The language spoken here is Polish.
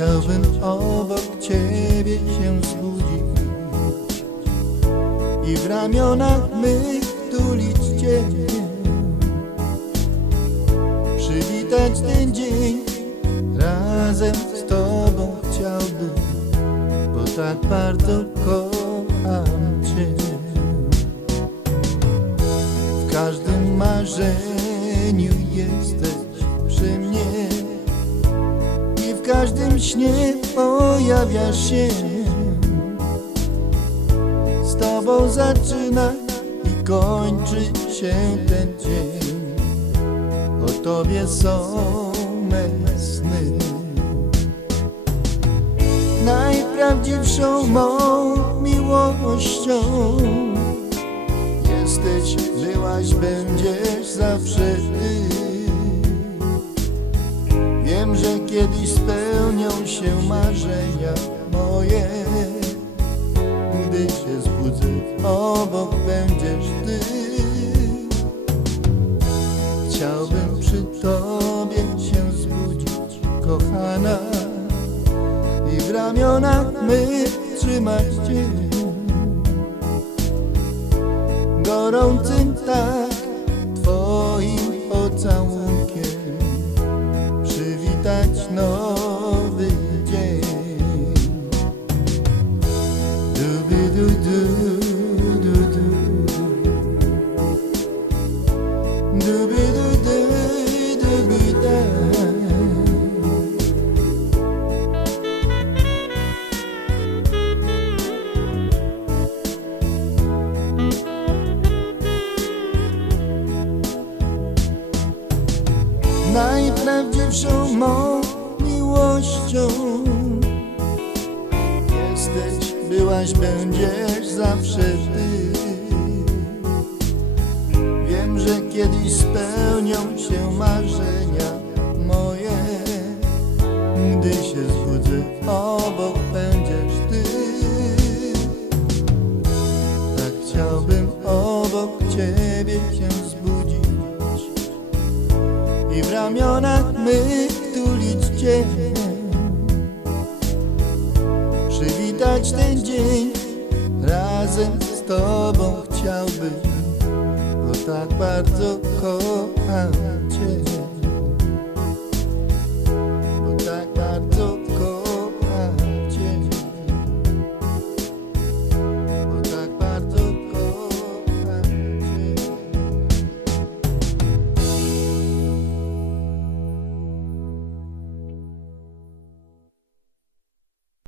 Chciałbym obok Ciebie się zbudzić i w ramionach mych tulić Ciebie, przywitać ten dzień razem z Tobą chciałbym, bo tak bardzo kocham Cię. W każdym marzeniu jesteś przy mnie i w każdym śnie pojawiasz się. Z Tobą zaczyna i kończy się ten dzień. O Tobie są me sny. Najprawdziwszą mą miłością jesteś, byłaś, będziesz zawsze Ty. Wiem, że kiedyś spełnią się marzenia moje, gdy się zbudzę, obok będziesz Ty. Chciałbym przy Tobie się zbudzić, kochana, i w ramionach mych trzymać Cię. Gorącym tak Twoim pocałunkiem przywitać nowy dzień. Du du du du du du du du du da. Najprawdziwszą mą miłością jesteś, byłaś, będziesz zawsze Ty. Wiem, że kiedyś spełnią się marzenia moje, gdy się zbudzę, obok będziesz Ty. Tak chciałbym obok Ciebie się zbudzić i w ramionach mych tulić Cię, przywitać ten dzień razem z Tobą chciałbym, bo tak bardzo kocham Cię.